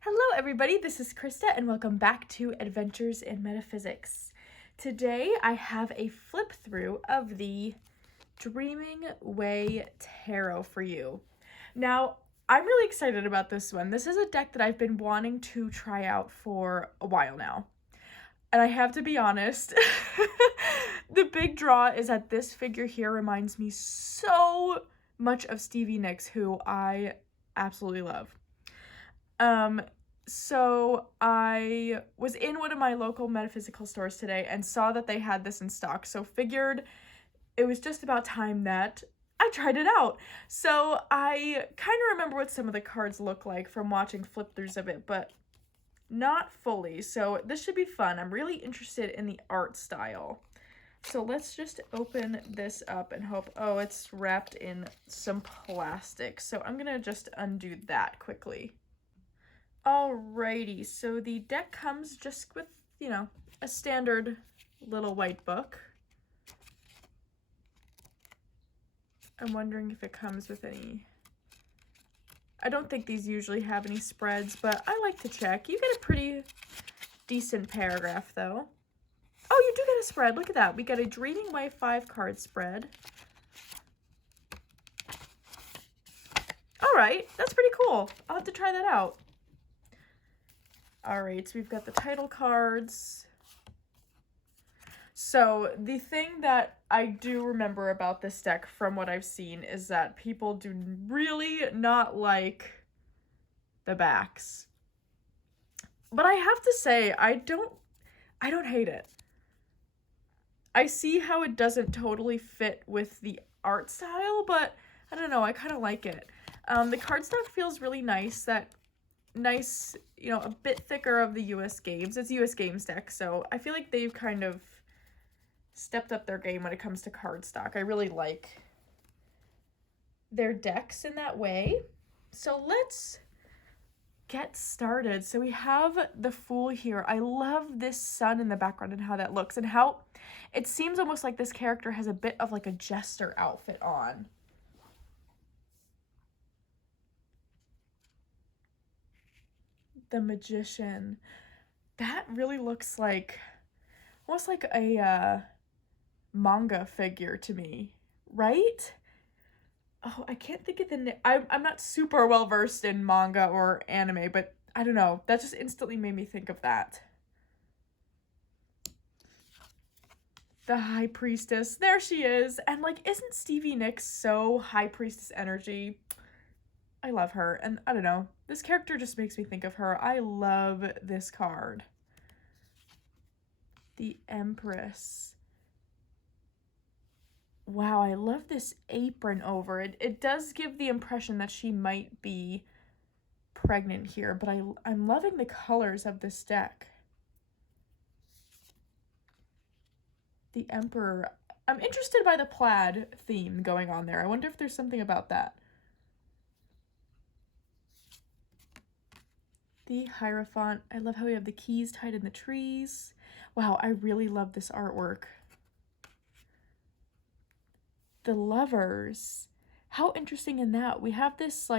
Hello everybody, this is Krista and welcome back to Adventures in Metaphysics. Today I have a flip through of the Dreaming Way Tarot for you. Now, I'm really excited about this one. This is a deck that I've been wanting to try out for a while now. And I have to be honest, the big draw is that this figure here reminds me so much of Stevie Nicks, who I absolutely love. So I was in one of my local metaphysical stores today and saw that they had this in stock, so figured it was just about time that I tried it out. So I kind of remember what some of the cards look like from watching flip-throughs of it, but not fully, so this should be fun. I'm really interested in the art style. So let's just open this up and hope, oh, it's wrapped in some plastic, so I'm gonna just undo that quickly. Alrighty, so the deck comes just with, a standard little white book. I'm wondering if it comes with any... I don't think these usually have any spreads, but I like to check. You get a pretty decent paragraph, though. Oh, you do get a spread. Look at that. We got a Dreaming Way 5-card spread. Alright, that's pretty cool. I'll have to try that out. Alright, so we've got the title cards. So the thing that I do remember about this deck from what I've seen is that people do really not like the backs. But I have to say, I don't hate it. I see how it doesn't totally fit with the art style, but I don't know, I kind of like it. The cardstock feels really nice, nice, a bit thicker of the US Games. It's US Games deck, so I feel like they've kind of stepped up their game when it comes to cardstock. I really like their decks in that way. So let's get started. So we have the Fool here. I love this sun in the background and how that looks, and how it seems almost like this character has a bit of like a jester outfit on. The Magician. That really looks like almost like a manga figure to me, right? Oh, I can't think of the name. I'm not super well versed in manga or anime, but I don't know. That just instantly made me think of that. The High Priestess. There she is. And isn't Stevie Nicks so High Priestess energy? I love her, and I don't know, this character just makes me think of her. I love this card. The Empress. Wow, I love this apron over it. It does give the impression that she might be pregnant here, but I'm loving the colors of this deck. The Emperor. I'm interested by the plaid theme going on there. I wonder if there's something about that. The Hierophant. I love how we have the keys tied in the trees. Wow, I really love this artwork. The Lovers. How interesting in that. We have this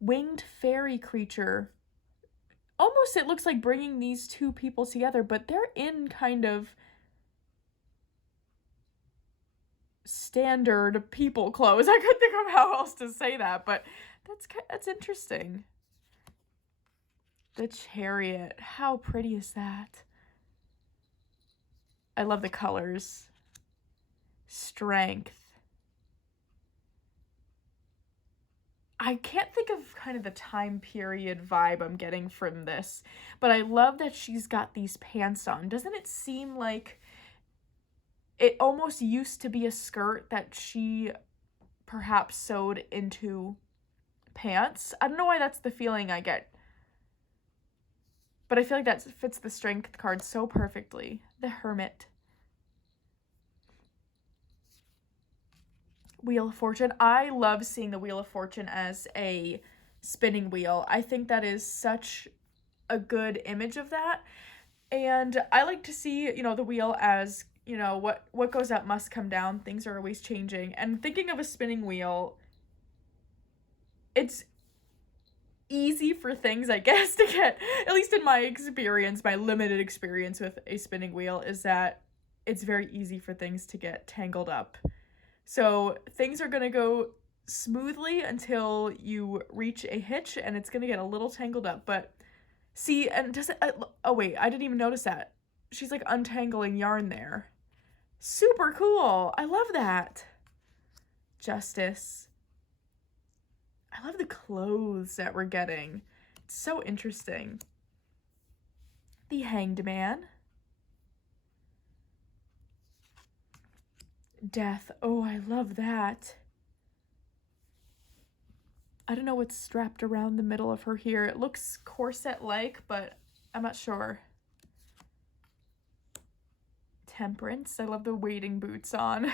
winged fairy creature. Almost it looks like bringing these two people together, but they're in kind of standard people clothes. I couldn't think of how else to say that, but that's interesting. The Chariot. How pretty is that? I love the colors. Strength. I can't think of kind of the time period vibe I'm getting from this, but I love that she's got these pants on. Doesn't it seem like it almost used to be a skirt that she perhaps sewed into pants? I don't know why that's the feeling I get, but I feel like that fits the Strength card so perfectly. The Hermit. Wheel of Fortune. I love seeing the Wheel of Fortune as a spinning wheel. I think that is such a good image of that. And I like to see, the wheel as, what goes up must come down. Things are always changing. And thinking of a spinning wheel, it's easy for things, I guess, to get, at least in my experience, my limited experience with a spinning wheel, is that it's very easy for things to get tangled up. So things are going to go smoothly until you reach a hitch, and it's going to get a little tangled up. But see, and does it, oh wait, I didn't even notice that. She's like untangling yarn there. Super cool. I love that. Justice. I love the clothes that we're getting. It's so interesting. The Hanged Man. Death. Oh, I love that. I don't know what's strapped around the middle of her here. It looks corset-like, but I'm not sure. Temperance. I love the wading boots on.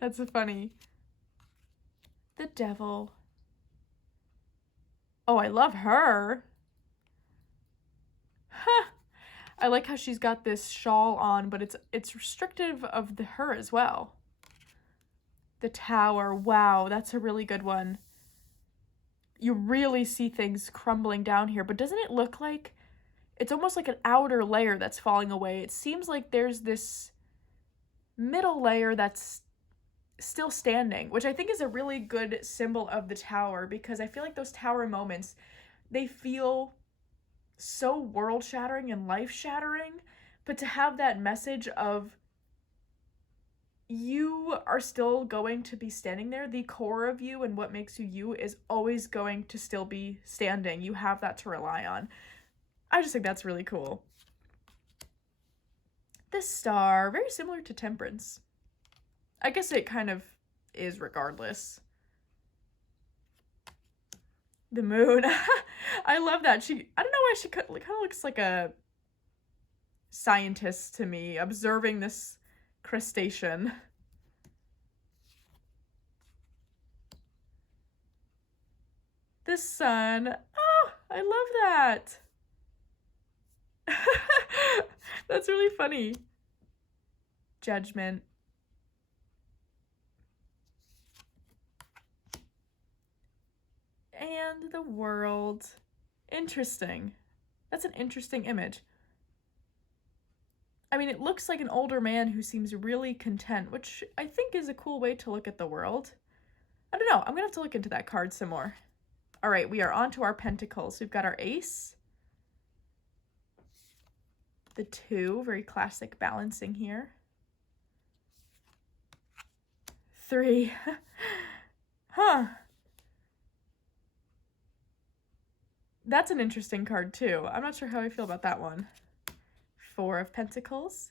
That's so funny. The Devil. Oh, I love her. Huh. I like how she's got this shawl on, but it's restrictive of her as well. The Tower. Wow, that's a really good one. You really see things crumbling down here, but doesn't it look like it's almost like an outer layer that's falling away? It seems like there's this middle layer that's still standing, which I think is a really good symbol of the Tower, because I feel like those Tower moments, they feel so world-shattering and life-shattering, but to have that message of you are still going to be standing there, the core of you and what makes you you is always going to still be standing. You have that to rely on. I just think that's really cool. The Star, very similar to Temperance. I guess it kind of is regardless. The Moon. I love that. I don't know why she kind of looks like a scientist to me, observing this crustacean. The Sun. Oh, I love that. That's really funny. Judgment. And the World. Interesting. That's an interesting image. I mean, it looks like an older man who seems really content, which I think is a cool way to look at the world. I don't know. I'm gonna have to look into that card some more. All right, we are on to our Pentacles. We've got our Ace. The 2, very classic balancing here. 3. Huh. That's an interesting card too. I'm not sure how I feel about that one. 4 of Pentacles.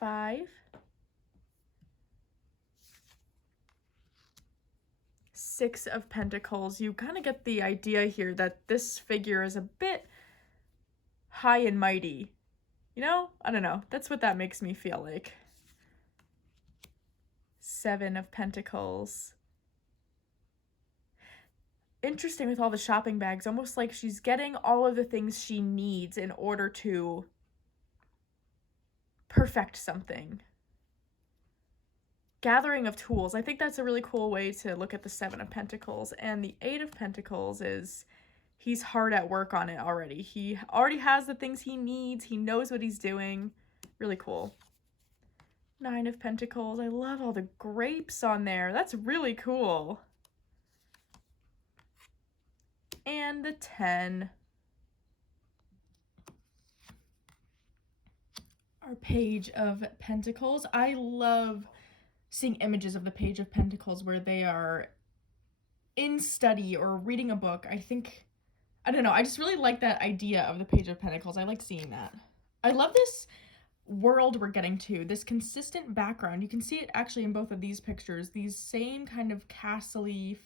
5. 6 of Pentacles. You kind of get the idea here that this figure is a bit high and mighty. You know? I don't know. That's what that makes me feel like. 7 of Pentacles. Interesting with all the shopping bags, almost like she's getting all of the things she needs in order to perfect something. Gathering of tools. I think that's a really cool way to look at the 7 of Pentacles. And the 8 of Pentacles is he's hard at work on it already. He already has the things he needs. He knows what he's doing. Really cool. 9 of Pentacles. I love all the grapes on there. That's really cool. And the 10. Our Page of Pentacles. I love seeing images of the Page of Pentacles where they are in study or reading a book. I don't know, I just really like that idea of the Page of Pentacles. I like seeing that. I love this world we're getting to, this consistent background. You can see it actually in both of these pictures, these same kind of castle-y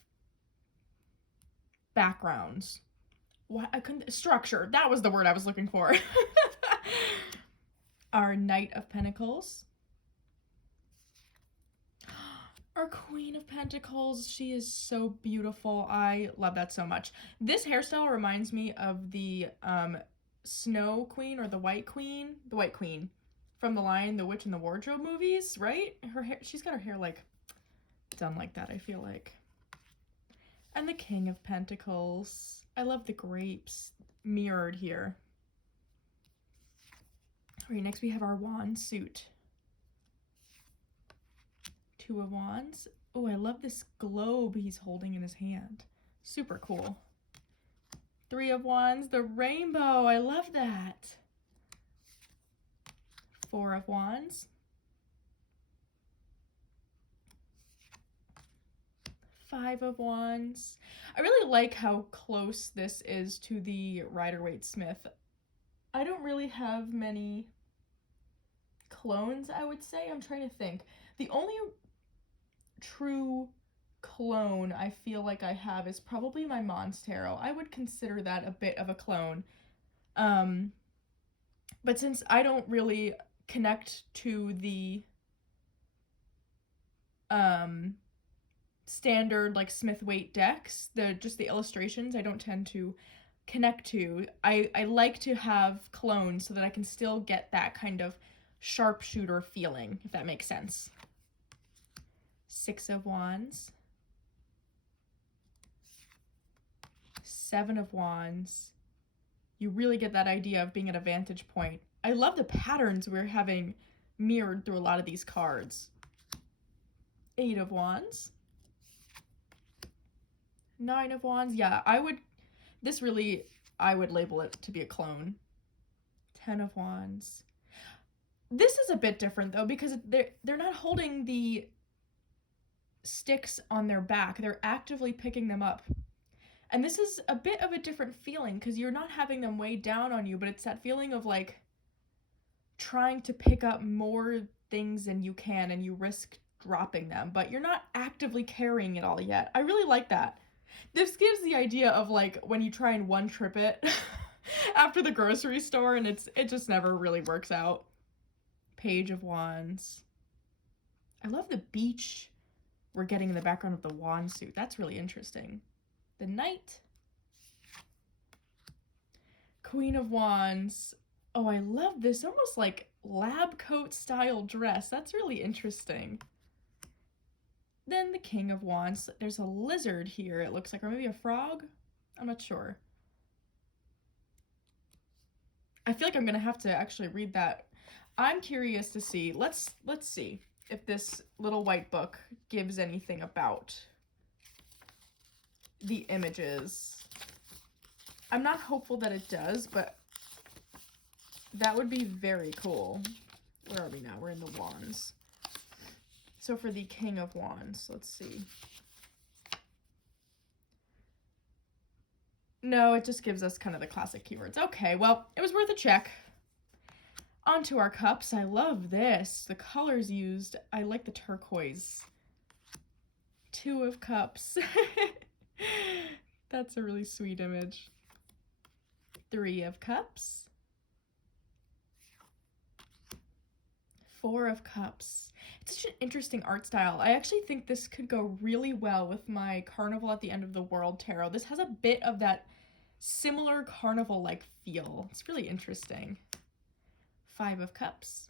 backgrounds. Structure, that was the word I was looking for. Our Knight of Pentacles. Our Queen of Pentacles. She is so beautiful. I love that so much. This hairstyle reminds me of the Snow Queen or the White Queen. The White Queen from The Lion, the Witch, and the Wardrobe movies, right? Her hair, she's got her hair like done like that, I feel like. And the King of Pentacles. I love the grapes mirrored here. All right, next we have our wand suit. Two of Wands. Oh, I love this globe he's holding in his hand. Super cool. Three of Wands, the rainbow. I love that. Four of Wands. Five of Wands. I really like how close this is to the Rider-Waite-Smith. I don't really have many clones, I would say. I'm trying to think. The only true clone I feel like I have is probably my Mons Tarot. I would consider that a bit of a clone. But since I don't really connect to the standard like Smith-Waite decks, just the illustrations I don't tend to connect to. I like to have clones so that I can still get that kind of sharpshooter feeling, if that makes sense. Six of Wands. Seven of Wands. You really get that idea of being at a vantage point. I love the patterns we're having mirrored through a lot of these cards. Eight of Wands. Nine of Wands. Yeah, I would label it to be a clone. 10 of Wands. This is a bit different though, because they're not holding the sticks on their back. They're actively picking them up. And this is a bit of a different feeling because you're not having them weigh down on you, but it's that feeling of like trying to pick up more things than you can and you risk dropping them, but you're not actively carrying it all yet. I really like that. This gives the idea of like when you try and one-trip it after the grocery store and it just never really works out. Page of Wands. I love the beach we're getting in the background of the wand suit. That's really interesting. The Knight. Queen of Wands. Oh, I love this almost like lab coat style dress. That's really interesting. Then the King of Wands. There's a lizard here, it looks like, or maybe a frog? I'm not sure. I feel like I'm gonna have to actually read that. I'm curious to see. Let's see if this little white book gives anything about the images. I'm not hopeful that it does, but that would be very cool. Where are we now? We're in the Wands. So for the King of Wands, let's see. No, it just gives us kind of the classic keywords. Okay, well, it was worth a check. Onto our cups. I love this. The colors used. I like the turquoise. Two of Cups. That's a really sweet image. Three of Cups. Four of Cups. It's such an interesting art style. I actually think this could go really well with my Carnival at the End of the World tarot. This has a bit of that similar carnival-like feel. It's really interesting. Five of Cups.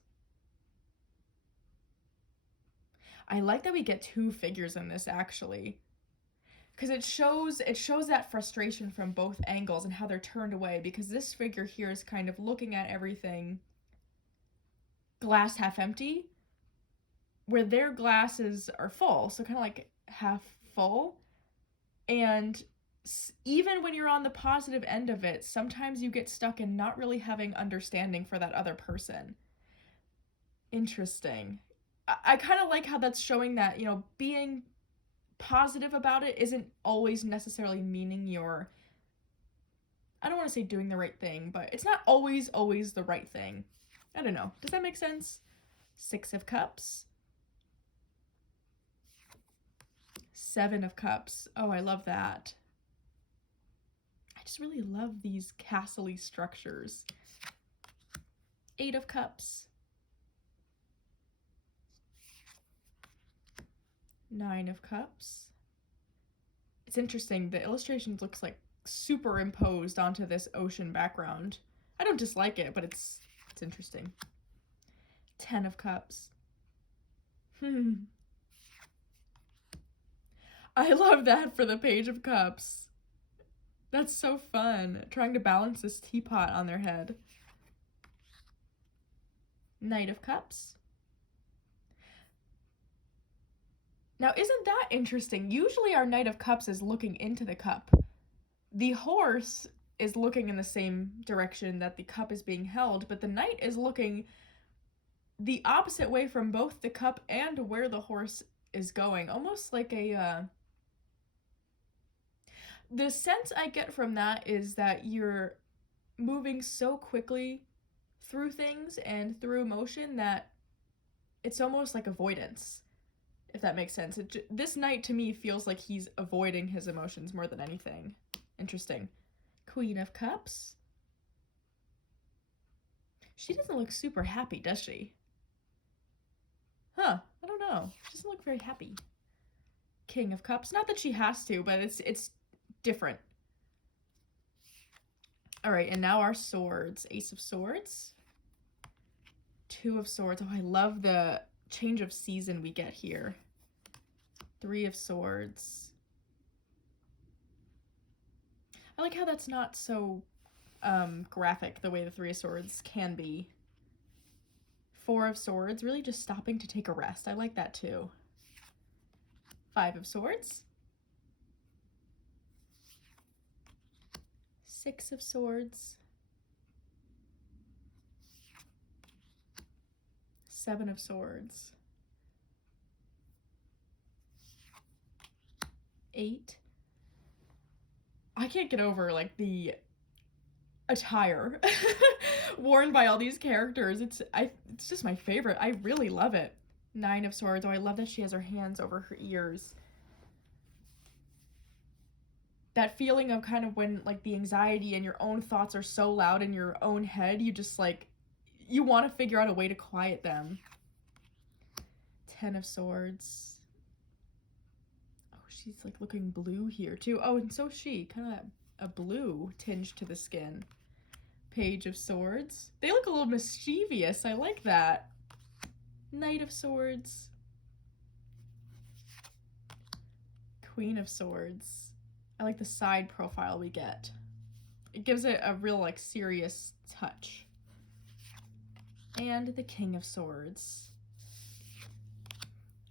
I like that we get two figures in this actually, because it shows that frustration from both angles and how they're turned away, because this figure here is kind of looking at everything glass half empty, where their glasses are full, so kind of like half full. And even when you're on the positive end of it, sometimes you get stuck in not really having understanding for that other person. Interesting. I kind of like how that's showing that, you know, being positive about it isn't always necessarily meaning you're, I don't want to say doing the right thing, but it's not always the right thing. I don't know. Does that make sense? Six of Cups. Seven of Cups. Oh, I love that. I just really love these castle-y structures. Eight of Cups. Nine of Cups. It's interesting. The illustration looks like superimposed onto this ocean background. I don't dislike it, but it's interesting. 10 of Cups. I I love that for the Page of Cups. That's so fun, trying to balance this teapot on their head. Knight of Cups. Now, isn't that interesting? Usually our Knight of Cups is looking into the cup. The horse is looking in the same direction that the cup is being held, but the knight is looking the opposite way from both the cup and where the horse is going. Almost like a... The sense I get from that is that you're moving so quickly through things and through emotion that it's almost like avoidance, if that makes sense. This knight to me feels like he's avoiding his emotions more than anything. Interesting. Queen of Cups. She doesn't look super happy, does she? Huh, I don't know. She doesn't look very happy. King of Cups. Not that she has to, but it's different. All right, and now our swords. Ace of Swords. Two of Swords. Oh, I love the change of season we get here. Three of Swords. I like how that's not so graphic the way the Three of Swords can be. Four of Swords, really just stopping to take a rest. I like that too. Five of Swords. Six of Swords. Seven of Swords. Eight. I can't get over like the attire worn by all these characters. It's just my favorite. I really love it. Nine of Swords. Oh, I love that she has her hands over her ears. That feeling of kind of when like the anxiety and your own thoughts are so loud in your own head, you just like, you want to figure out a way to quiet them. Ten of Swords. Oh, she's like looking blue here too. Oh, and so is she. Kind of a blue tinge to the skin. Page of Swords. They look a little mischievous. I like that. Knight of Swords. Queen of Swords. I like the side profile we get. It gives it a real like serious touch. And the King of Swords.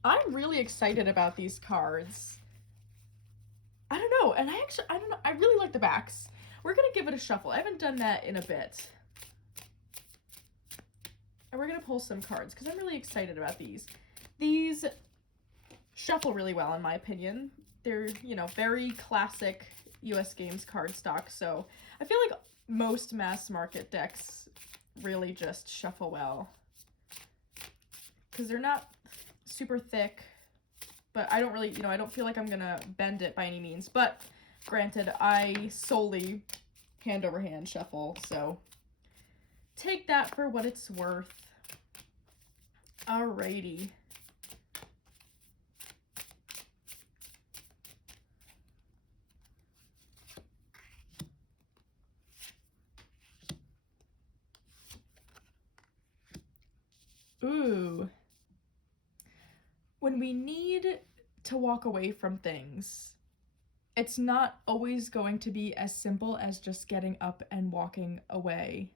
I'm really excited about these cards. I don't know, and I don't know, I really like the backs. We're gonna give it a shuffle. I haven't done that in a bit. And we're gonna pull some cards, because I'm really excited about these. These shuffle really well, in my opinion. They're, you know, very classic US Games cardstock, so I feel like most mass market decks really just shuffle well. Because they're not super thick, but I don't really, you know, I don't feel like I'm gonna bend it by any means. But granted, I solely hand over hand shuffle, so take that for what it's worth. Alrighty. Ooh. When we need to walk away from things, it's not always going to be as simple as just getting up and walking away.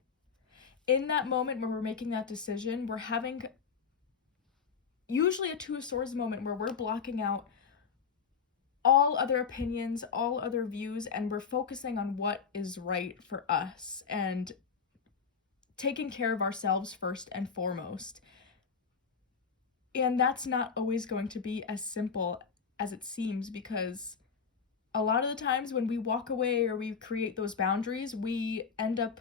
In that moment when we're making that decision, we're having usually a Two of Swords moment where we're blocking out all other opinions, all other views, and we're focusing on what is right for us and taking care of ourselves first and foremost. And that's not always going to be as simple as it seems, because a lot of the times when we walk away or we create those boundaries, we end up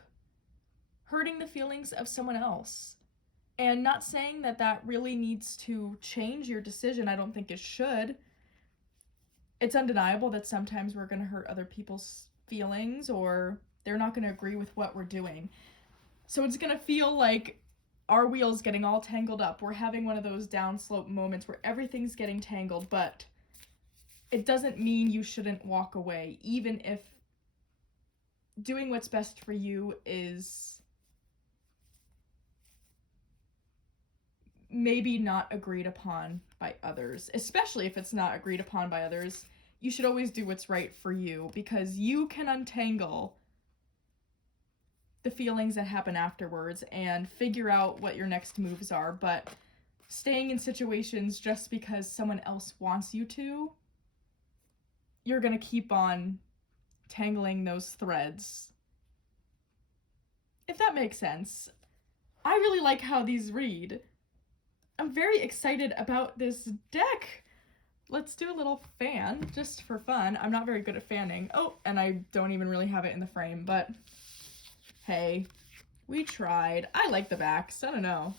hurting the feelings of someone else. And not saying that that really needs to change your decision. I don't think it should. It's undeniable that sometimes we're going to hurt other people's feelings, or they're not going to agree with what we're doing. So it's going to feel like our wheels getting all tangled up. We're having one of those downslope moments where everything's getting tangled, but it doesn't mean you shouldn't walk away, even if doing what's best for you is maybe not agreed upon by others, especially if it's not agreed upon by others. you should always do what's right for you, because you can untangle the feelings that happen afterwards and figure out what your next moves are. But staying in situations just because someone else wants you to, you're gonna keep on tangling those threads. If that makes sense. I really like how these read. I'm very excited about this deck. Let's do a little fan, just for fun. I'm not very good at fanning. Oh, and I don't even really have it in the frame, but hey, we tried. I like the backs, I don't know.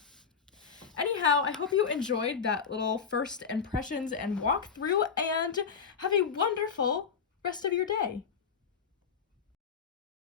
Anyhow, I hope you enjoyed that little first impressions and walkthrough, and have a wonderful rest of your day.